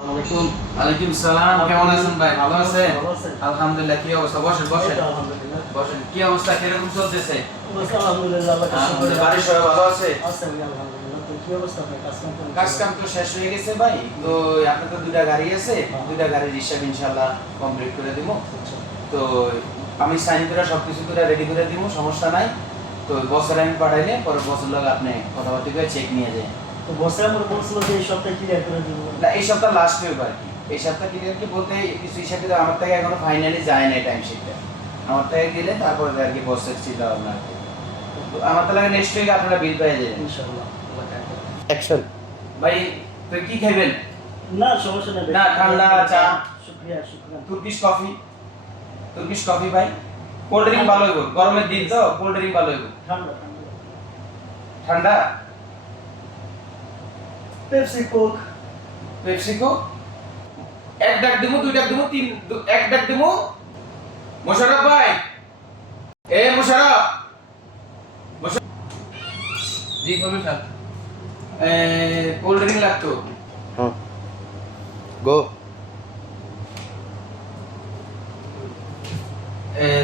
আসসালামু আলাইকুম সালাম। কেমন আছেন ভাই? ভালো আছেন? আলহামদুলিল্লাহ। কি অবস্থা? বসেন বসেন বসেন। কি অবস্থা? কিরকম চলতেছে? আলহামদুলিল্লাহ, বাড়ির সবাই ভালো আছে? আলহামদুলিল্লাহ। তো কি অবস্থা আপনার? কাজ কাম তো শেষ হয়ে গেছে ভাই। তো আপনার তো দুইটা গাড়ি আছে, দুইটা গাড়ির হিসাব ইনশাআল্লাহ কমপ্লিট করে দিব। তো আমি সাইন করে সবকিছু করে রেডি করে দিব, সমস্যা নাই। তো বছর আমি পাঠাইলে পরে বছর লাগে আপনি কথাবার্তা করে চেক নিয়ে যায়। তো বসে আমার বলছিল যে এই সপ্তাহে ক্লিয়ার করে দিব। না, এই সপ্তাহ লাস্ট উইক আর কি। এই সপ্তাহ ক্লিয়ার কি বলতে কিছু হিসাবে আমার থেকে এখনো ফাইনালি যায় না টাইম শিটটা। আমার থেকে গেলে তারপরে আর কি বসের চিন্তা ভাবনা আর কি। তো আমার তো লাগে নেক্সট উইক আপনারা বিল পেয়ে যাবেন ইনশাআল্লাহ। অ্যাকশন। ভাই তো কি খাবেন? না সমস্যা নেই। না, ঠান্ডা চা, শুকরিয়া শুকরিয়া। তুর্কিশ কফি ভাই। কোল্ড ড্রিঙ্ক ভালো হইব, গরমের দিন তো কোল্ড ড্রিঙ্ক ভালো হইব। ঠান্ডা ঠান্ডা। ঠান্ডা পেপসি কোক। পেপসিকো। এক ডাক দেবো, দুই ডাক দেবো, এক ডাক দেবো। মোশাররফ ভাই, মোশাররফ। জি ফরমেন স্যার। কোল্ড ড্রিঙ্ক লাগতো। হ্যাঁ গো।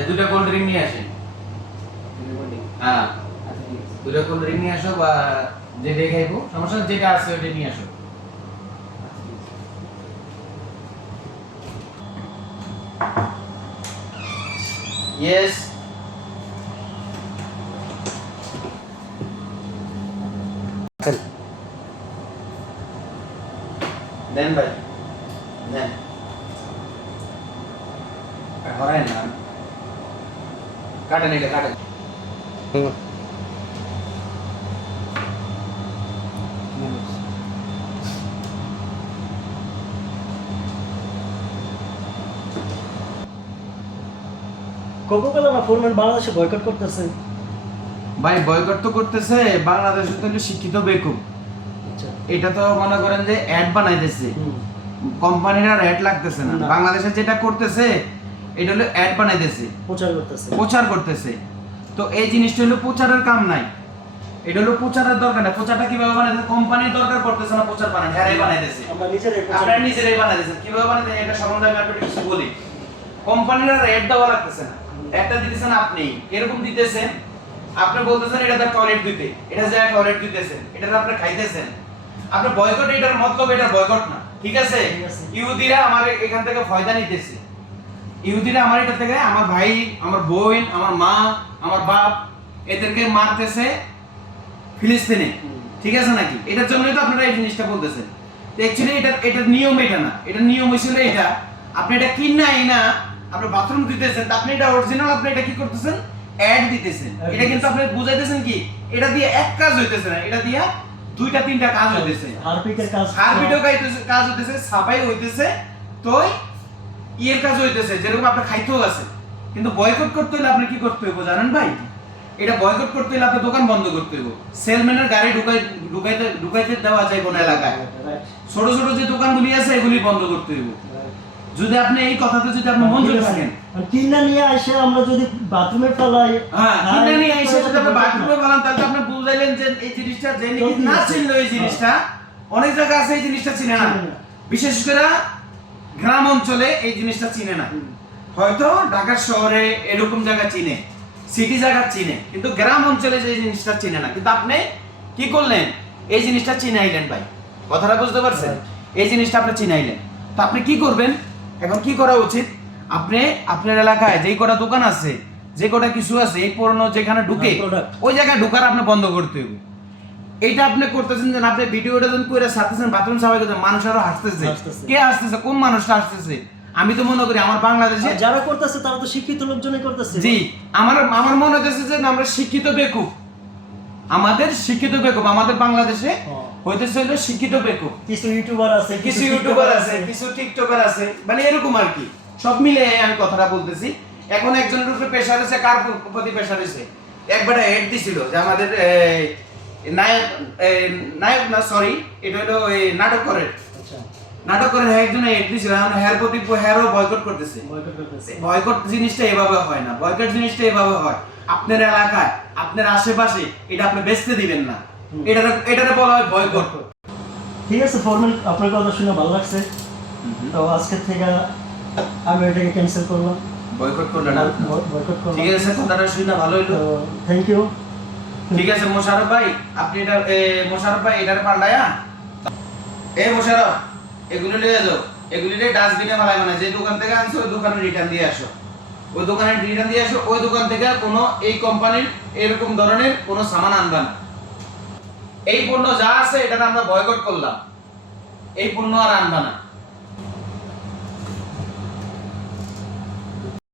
দুটা কোল্ড ড্রিঙ্ক নিয়ে আসেন। হ্যাঁ, দুটা কোল্ড ড্রিঙ্ক নিয়ে আসো বা যেটা খাইবো সমস্যা নেই, যেটা আছে ওটা নিয়ে আসো। ইয়েস। দেন ভাই, দেন। হরাই না, কাটেন এটা, কাটেন। কোকোকোলা না ফোরম্যান বাংলাদেশে বয়কট করতেছে। ভাই বয়কট তো করতেছে, বাংলাদেশে তো হলো শিক্ষিত বেকুব। আচ্ছা। এটা তো মনে করেন যে অ্যাড বানাইতেছে, কোম্পানির আর অ্যাড লাগতেছে না। না। বাংলাদেশে যেটা করতেছে এটা হলো অ্যাড বানাইতেছে, প্রচার করতেছে। প্রচার করতেছে। তো এই জিনিসটা হলো প্রচারের কাম নাই, এটা হলো প্রচারের দরকার না। প্রচারটা কিভাবে বানাইতেছে? কোম্পানির দরকার পড়তেছে না প্রচার বানান, হ্যারাই বানাইতেছে। আমরা নিজেরাই আপনারা নিজেরাই বানাইতেছেন। কিভাবে বানাইতেছেন এটা সম্বন্ধে আমি আপনাকে কিছু বলি। কোম্পানির আর অ্যাড দেওয়া লাগতেছে না, একটা দিতেছেন আপনি, এরকম দিতেছেন। আপনি বলতেছেন এটা তার টয়লেট দিতে, এটা যায় টয়লেট দিতেছেন, এটা আপনি খাইতেছেন। আপনি বয়কট, এটার মতলব এটা বয়কট না, ঠিক আছে? ঠিক আছে। ইহুদিরা আমার এখান থেকে ফায়দা নিতেছে। ইহুদিরা আমার এটা থেকে আমার ভাই, আমার বোন, আমার মা, আমার বাপ এদেরকে মারতেছে ফিলিস্তিনে, ঠিক আছে নাকি? এটার জন্যই তো আপনারা এই জিনিসটা বলতেছেন। তো অ্যাকচুয়ালি এটা নিয়ম, এটা না। এটা নিয়ম হইছিল এটা, আপনি এটা কিনাই না, আপনি বাথরুম দিতেছেন, তা আপনি এটা অরিজিনাল, আপনি এটা কি করতেছেন? অ্যাড দিতেছেন। এটা কিন্তু আপনি বুঝাইতেছেন কি এটা দিয়ে এক কাজ হইতেছে না, এটা দিয়ে দুইটা তিনটা কাজ হইতেছে। হারপিকের কাজ। হারপিটও কাজ হইতেছে, সাফাই হইতেছে, তো ইয়ের কাজ হইতেছে, যেরকম আপনি খাইতেও আছে। কিন্তু বয়কট করতে হলে আপনি কি করতে হইব জানেন ভাই? এটা বয়কট করতে হলে আপনার দোকান বন্ধ করতে হইব। সেলম্যানের গাড়ি ঢুকাইতে দেওয়া যায় কোন এলাকায়। ছোট ছোট যে দোকানগুলি আছে এগুলি বন্ধ করতে হইব। যদি আপনি এই কথাতে যদি আপনি মঞ্জুর থাকেন, কিনা নিয়ে আসে আমরা যদি বাথরুমে ফেলাই, হ্যাঁ কিনে নিয়ে এসে যদি আপনি বাথরুমে ফেলান, তাহলে আপনি বুঝাইলেন যে এই জিনিসটা যে না চিনলো, এই জিনিসটা অনেক জায়গা আছে এই জিনিসটা চিনে না। বিশেষ করে গ্রাম অঞ্চলে এই জিনিসটা চিনে না। হয়তো ঢাকা শহরে এরকম জায়গা চিনে, সিটি জায়গা চিনে, কিন্তু গ্রাম অঞ্চলে যে জিনিসটা চিনে না। কিন্তু আপনি কি করলেন? এই জিনিসটা চিনাইলেন ভাই, কথাটা বুঝতে পারছেন? এই জিনিসটা আপনি চিনাইলেন। তো আপনি কি করবেন এখন? কি করা উচিত? আপনি আপনার এলাকায় যেই কটা দোকান আছে, যে কটা কিছু আছে, এই পণ্য যেখানে ঢুকে ওই জায়গায় ঢুকার আপনি বন্ধ করতে হবে। এইটা আপনি করতেছেন যে আপনি ভিডিওটা যখন করে ছাড়তেছেন, বাথরুম সাফাই করতেছেন, মানুষ আরো হাসতেছে। কে হাসতেছে? কোন মানুষটা হাসতেছে? আমি তো মনে করি আমার বাংলাদেশে যারা করতেছে তারা তো শিক্ষিত লোকজনই করতেছে। জি, আমার মনে হচ্ছে যে আমরা শিক্ষিত বেকুব, আমাদের শিক্ষিত বেকুব আমাদের বাংলাদেশে হইতেছে হলো শিক্ষিত বেকুব। কিছু ইউটিউবার আছে, কিছু ইউটিউবার আছে, কিছু টিকটকার আছে, মানে এরকম আর কি। সব মিলে আমি কথাটা বলতেছি। এখন একজনের উপরে প্রেসার আছে, কার প্রতি প্রেসার আছে? একবার এড দিছিল যে আমাদের নায়ক না, সরি, এটা হলো নাটক করে। আচ্ছা, নাটক করে একজন এড দিছিল, হেয়ার প্রতি হেয়ারও বয়কট করতেছে। বয়কট জিনিসটা এভাবে হয় না, বয়কট জিনিসটা এভাবে হয় আপনার এলাকায়, আপনার আশেপাশে এটা আপনি বেচতে দিবেন না, এটারে বলা হয় বয়কট। ঠিক আছে ফরম্যান, আপনার কথা শুনে ভালো লাগছে। তো আজকে থেকে আমি এটাকে ক্যান্সেল করলাম, বয়কট করলেন আপনি? বয়কট করলাম। ঠিক আছে, কথাটা শুনে ভালো হইলো। তো থ্যাংক ইউ। ঠিক আছে মোশাররফ ভাই, আপনি এটা মোশাররফ ভাই এটার পাল্টায়া মোশাররফ এগুলো নিয়ে যাও, এগুলিরে ডাস্টবিনে ফেলাই, মানে যে দোকান থেকে আনছো ওই দোকানে রিটার্ন দিয়ে আসো, ওই দোকানে রিটার্ন দিয়ে আসো। ওই দোকান থেকে কোনো এই কোম্পানির এরকম ধরনের কোনো সামান আনবা না। এই পণ্য যা আছে এটা আমরা বয়কট করলাম, এই পণ্য আর আনবা না।